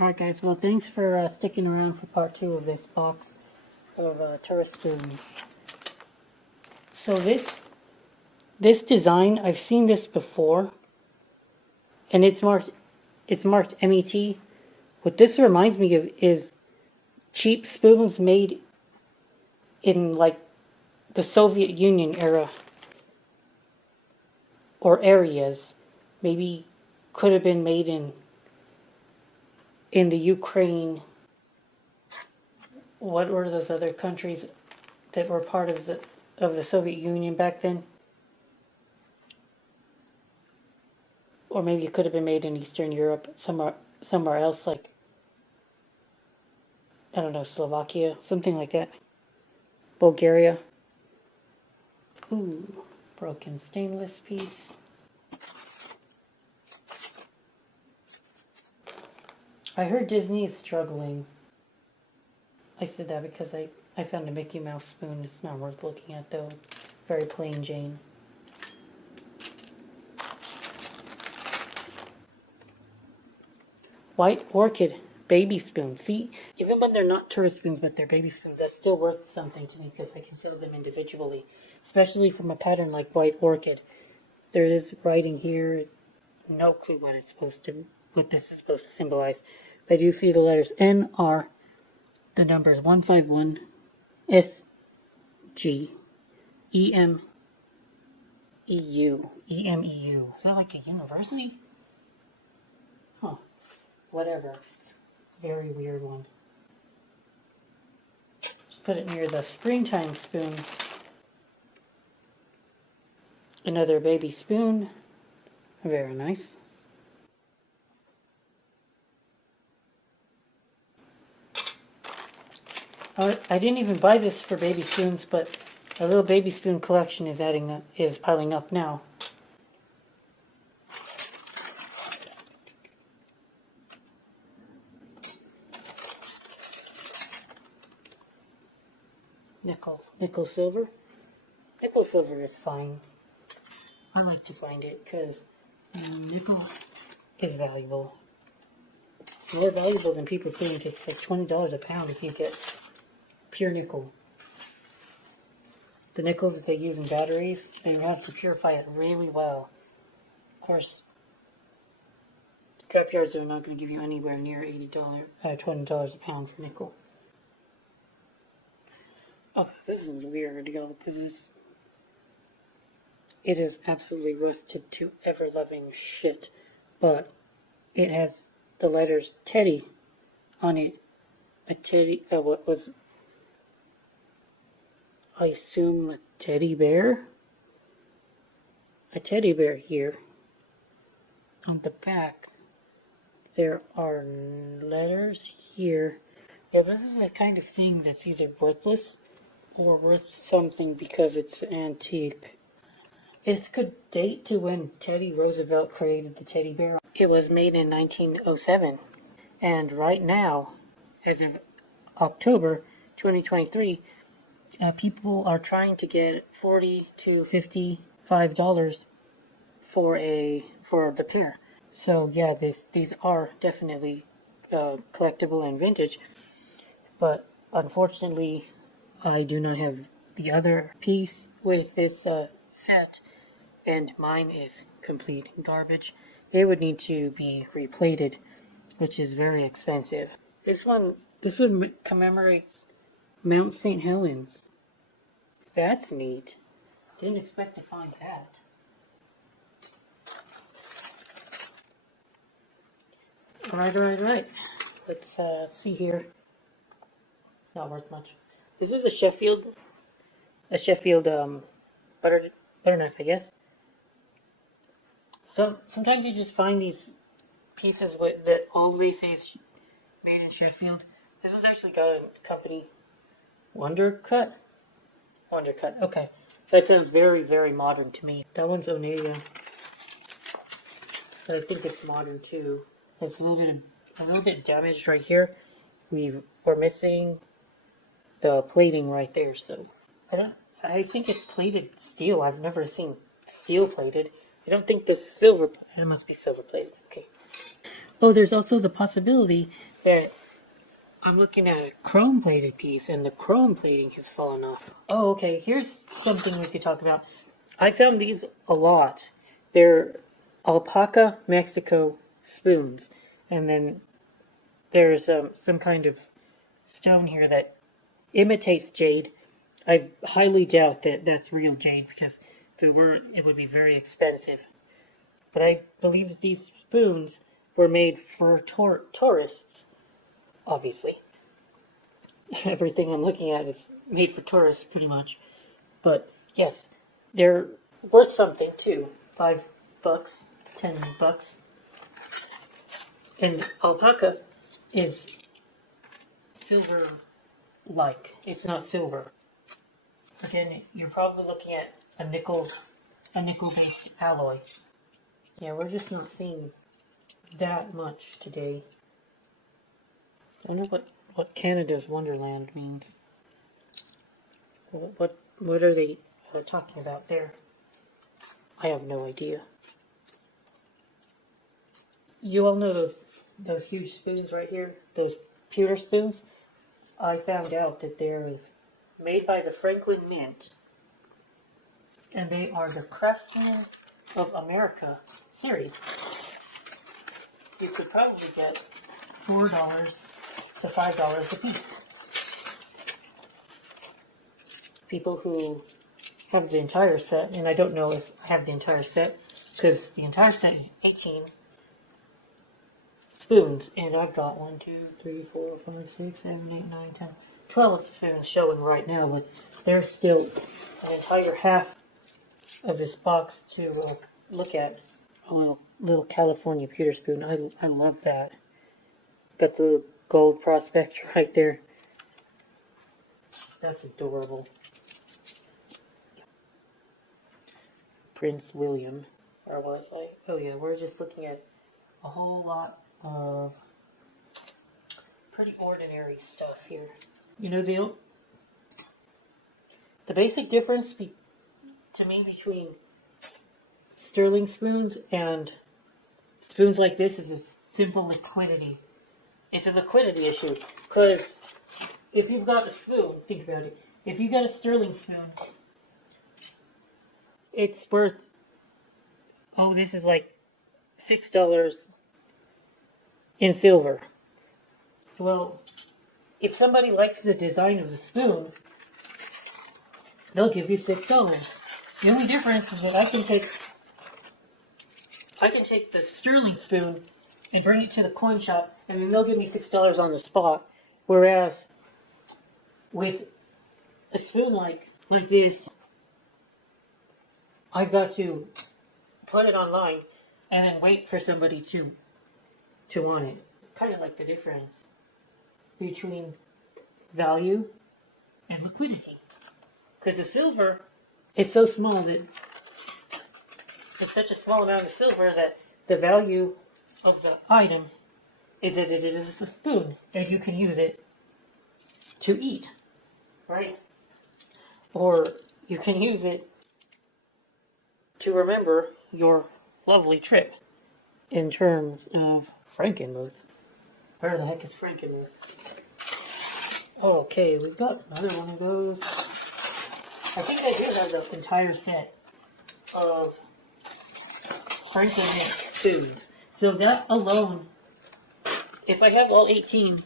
Alright guys, well thanks for sticking around for part 2 of this box of tourist spoons. So this design, I've seen this before, and it's marked MET. What this reminds me of is cheap spoons made in like the Soviet Union era or areas. Maybe could have been made in the Ukraine. What were those other countries that were part of the Soviet Union back then? Or maybe it could have been made in Eastern Europe, somewhere else, like, I don't know, Slovakia, something like that. Bulgaria. Ooh, broken stainless piece. I heard Disney is struggling. I said that because I found a Mickey Mouse spoon. It's not worth looking at though. Very plain Jane. White Orchid baby spoon. See, even when they're not tourist spoons, but they're baby spoons, that's still worth something to me because I can sell them individually. Especially from a pattern like White Orchid. There is writing here. No clue what this is supposed to symbolize. But I do see the letters NR, the numbers 151, SG, EMEU. EMEU. Is that like a university? Huh. Whatever. Very weird one. Just put it near the springtime spoon. Another baby spoon. Very nice. I didn't even buy this for baby spoons, but a little baby spoon collection is piling up now. Nickel silver. Nickel silver is fine. I like to find it because nickel is valuable. It's more valuable than people think. It's like $20 a pound if you get pure nickel. The nickels that they use in batteries, and you have to purify it really well. Of course, scrapyards are not going to give you anywhere near $20 a pound for nickel. Oh, this is weird, because it is absolutely rusted to ever-loving shit, but it has the letters Teddy on it. A teddy, what was, I assume, a teddy bear? A teddy bear here. On the back, there are letters here. Yeah, this is the kind of thing that's either worthless or worth something because it's antique. It could date to when Teddy Roosevelt created the teddy bear. It was made in 1907, and right now, as of October 2023, people are trying to get $40 to $55 for the pair. So yeah, these are definitely collectible and vintage, but unfortunately, I do not have the other piece with this set, and mine is complete garbage. It would need to be replated, which is very expensive. This one commemorates Mount St. Helens. That's neat. Didn't expect to find that. Alright. Let's see here. Not worth much. This is a Sheffield butter knife, I guess. So sometimes you just find these pieces that only say it's made in Sheffield. This one's actually got a company, Wondercut. Okay, that sounds very, very modern to me. That one's Oneida, but I think it's modern too. It's a little bit damaged right here. We're missing the plating right there, so I think it's plated steel. I've never seen steel plated. I don't think the silver. It must be silver plated. Okay. Oh, there's also the possibility that I'm looking at a chrome-plated piece, and the chrome plating has fallen off. Oh, okay. Here's something we could talk about. I found these a lot. They're alpaca Mexico spoons, and then there's some kind of stone here that imitates jade. I highly doubt that that's real jade, because if it were, it would be very expensive. But I believe that these spoons were made for tourists, obviously. Everything I'm looking at is made for tourists, pretty much. But yes, they're worth something too. $5, $10. And alpaca is silver-like. It's not silver. Again, you're probably looking at a nickel-based alloy. Yeah, we're just not seeing that much today. I don't know what Canada's Wonderland means. What are they talking about there? I have no idea. You all know those huge spoons right here, those pewter spoons? I found out that they're made by the Franklin Mint, and they are the Craftsman of America series. You could probably get $4 to $5 a piece. People who have the entire set, and I don't know if I have the entire set, because the entire set is 18 spoons, and I've got 1, 2, 3, 4, 5, 6, 7, 8, 9, 10, 12 spoons showing right now, but there's still an entire half of this box to look at. A little California pewter spoon. I love that. Got the gold prospect right there. That's adorable. Prince William. Or was I? Oh yeah, we're just looking at a whole lot of pretty ordinary stuff here. You know, the basic difference to me between sterling spoons and spoons like this is a simple liquidity. It's a liquidity issue, because if you've got a spoon, think about it. If you got a sterling spoon, it's worth, oh, this is like $6 in silver. Well, if somebody likes the design of the spoon, they'll give you $6. The only difference is that I can take the sterling spoon and bring it to the coin shop, and then they'll give me $6 on the spot. Whereas with a spoon like this, I've got to put it online and then wait for somebody to want it. Kind of like the difference between value and liquidity. Because the silver is so small that it's such a small amount of silver that the value of the item is that it is a spoon and you can use it to eat, right? Or you can use it to remember your lovely trip. In terms of Frankenmuth. Where the heck is Frankenmuth? Okay, we've got another one of those. I think I do have the entire set of Frankenmuth spoons. So that alone, if I have all 18,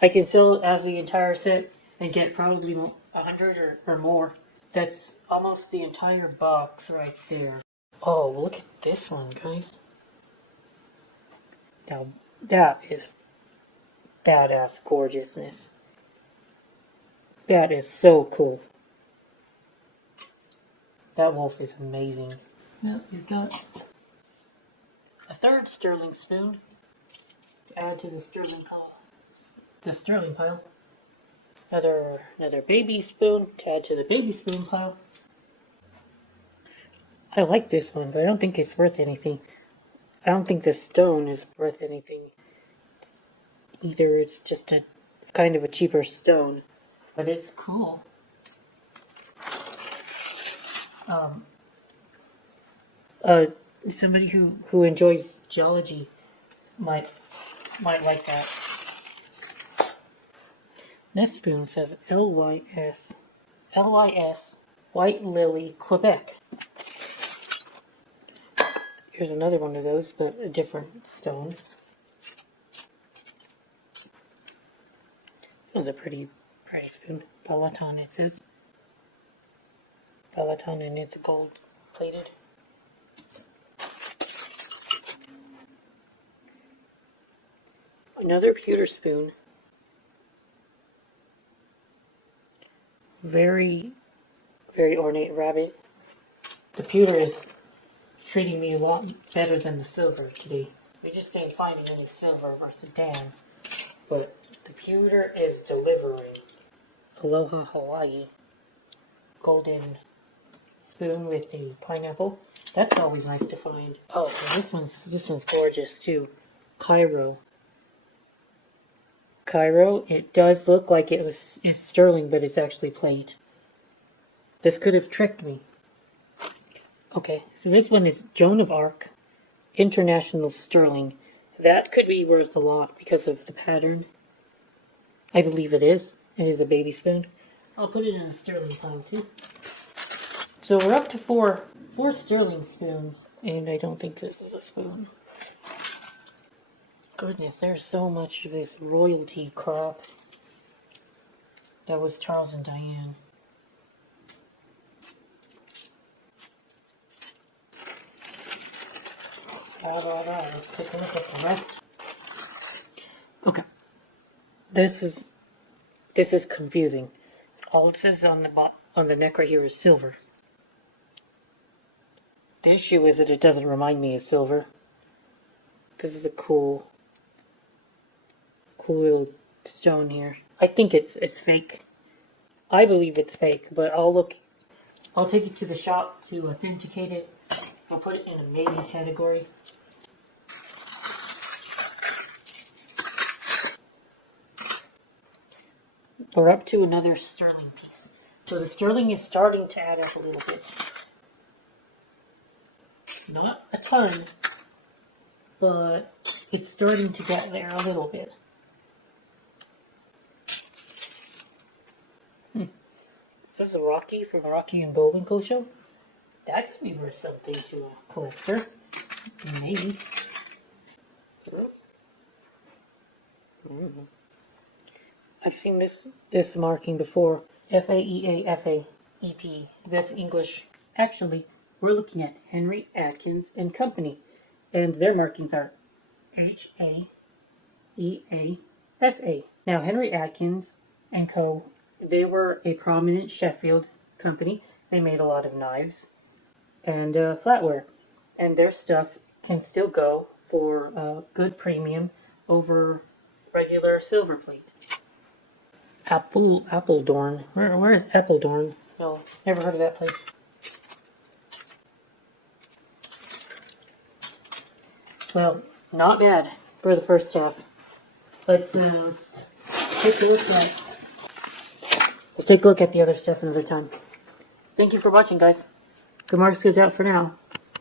I can sell it as the entire set and get probably 100 or more. That's almost the entire box right there. Oh, look at this one, guys. Now, that is badass gorgeousness. That is so cool. That wolf is amazing. Now, you've got a third sterling spoon to add to the sterling pile. Another baby spoon to add to the baby spoon pile. I like this one, but I don't think it's worth anything. I don't think the stone is worth anything either. It's just a kind of a cheaper stone, but it's cool. Somebody who enjoys geology might might like that. This spoon says LYS, White Lily, Quebec. Here's another one of those, but a different stone. That was a pretty spoon. Peloton, it says. Peloton, and it's gold plated. Another pewter spoon. Very, very ornate rabbit. The pewter is treating me a lot better than the silver today. We just ain't finding any silver worth a damn. But the pewter is delivering. Aloha Hawaii. Golden spoon with the pineapple. That's always nice to find. Oh, and this one's gorgeous too. Cairo. It does look like it's sterling, but it's actually plate. This could have tricked me. Okay, so this one is Joan of Arc, International Sterling. That could be worth a lot because of the pattern. I believe it is. It is a baby spoon. I'll put it in a sterling pile too. So we're up to four sterling spoons, and I don't think this is a spoon. Goodness, there's so much of this royalty crap. That was Charles and Diane. Let's take a look at the rest. Okay. This is confusing. All it says on the neck right here is silver. The issue is that it doesn't remind me of silver. This is a cool little stone here. I think it's fake. I believe it's fake, but I'll take it to the shop to authenticate it. I'll put it in a maybe category. We're up to another sterling piece. So the sterling is starting to add up a little bit. Not a ton, but it's starting to get there a little bit. This is a Rocky from the Rocky and Bullwinkle show. That could be worth something to a collector. Maybe. I've seen this marking before. FAEAFAEP. That's English. Actually, we're looking at Henry Atkins and Company. And their markings are HAEAFA. Now, Henry Atkins and Co., they were a prominent Sheffield company. They made a lot of knives and flatware. And their stuff can still go for a good premium over regular silver plate. Appledorn. Where is Appledorn? No, never heard of that place. Well, not bad for the first half. Let's take a look at the other stuff another time. Thank you for watching, guys. Good marks goes out for now.